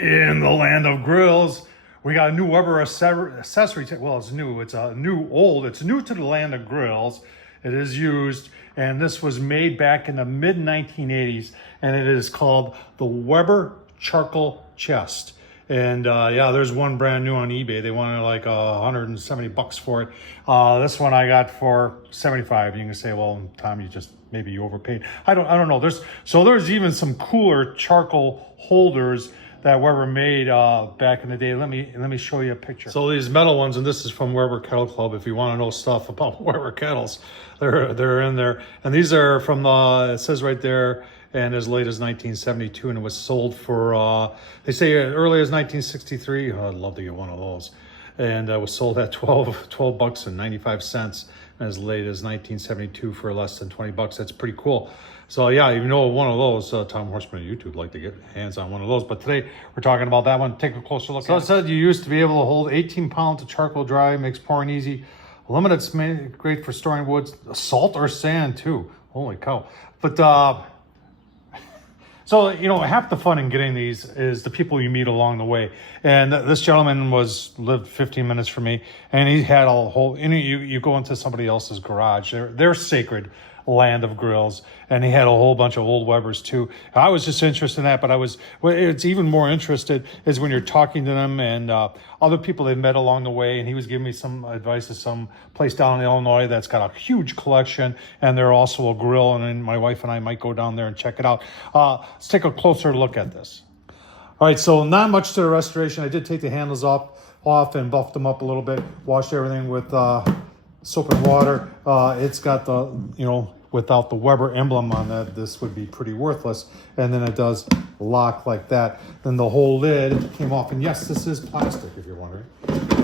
In the land of grills, we got a new Weber accessory. Well, it's new. It's old. It's new to the land of grills. It is used, and this was made back in the mid 1980s, and it is called the Weber Charcoal Chest. And yeah, there's one brand new on eBay. They wanted like $170 for it. This one I got for $75. You can say, well, Tom, maybe you overpaid. I don't know. There's even some cooler charcoal holders that Weber made back in the day. Let me show you a picture. So these metal ones, and this is from Weber Kettle Club. If you want to know stuff about Weber kettles, they're in there. And these are from it says right there, and as late as 1972, and it was sold for they say as early as 1963. Oh, I'd love to get one of those. And it was sold at $12 and 95 cents, as late as 1972 for less than $20. That's pretty cool. So yeah, you know, one of those, Tom Horsman on YouTube like to get hands on one of those. But today we're talking about that one. Take a closer look. So it said you used to be able to hold 18 pounds of charcoal dry, makes pouring easy. Limited, great for storing wood, salt or sand too. Holy cow! But so, you know, half the fun in getting these is the people you meet along the way. And this gentleman lived 15 minutes from me, and he had a whole, you go into somebody else's garage, they're sacred land of grills, and he had a whole bunch of old Webers too. I was just interested in that, but it's even more interested is when you're talking to them and other people they met along the way, and he was giving me some advice to some place down in Illinois that's got a huge collection, and they're also a grill, and then my wife and I might go down there and check it out. Let's take a closer look at this. All right, so not much to the restoration. I did take the handles off and buffed them up a little bit, washed everything with soap and water. It's got the, you know, without the Weber emblem on that, this would be pretty worthless. And then it does lock like that. Then the whole lid came off, and yes, this is plastic if you're wondering.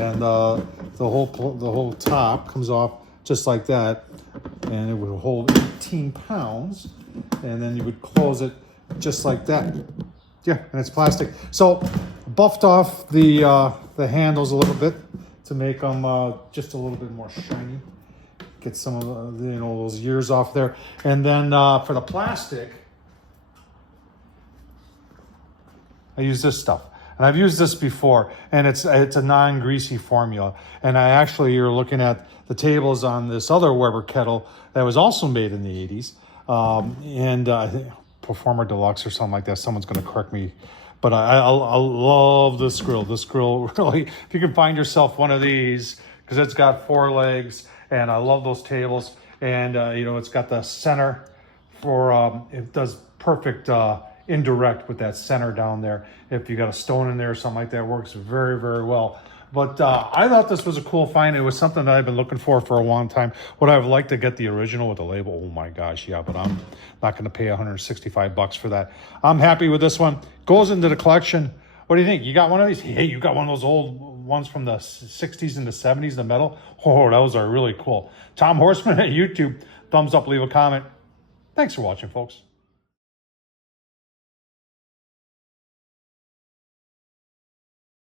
And the whole top comes off just like that, and it would hold 18 pounds. And then you would close it just like that. Yeah, and it's plastic. So buffed off the handles a little bit to make them just a little bit more shiny. Get some of the, you know, those years off there. And then for the plastic, I use this stuff. And I've used this before, and it's a non-greasy formula. And you're looking at the tables on this other Weber kettle that was also made in the 80s. I think Performer Deluxe or something like that. Someone's going to correct me. But I love this grill. This grill, really, if you can find yourself one of these, because it's got 4 legs, and I love those tables. And, you know, it's got the center for, it does perfect indirect with that center down there. If you got a stone in there or something like that, it works very, very well. But I thought this was a cool find. It was something that I've been looking for a long time. Would I have liked to get the original with the label? Oh my gosh, yeah, but I'm not going to pay $165 for that. I'm happy with this one. Goes into the collection. What do you think? You got one of these? Hey, you got one of those old ones from the 60s and the 70s, the metal? Oh, those are really cool. Tom Horsman at YouTube. Thumbs up, leave a comment. Thanks for watching, folks.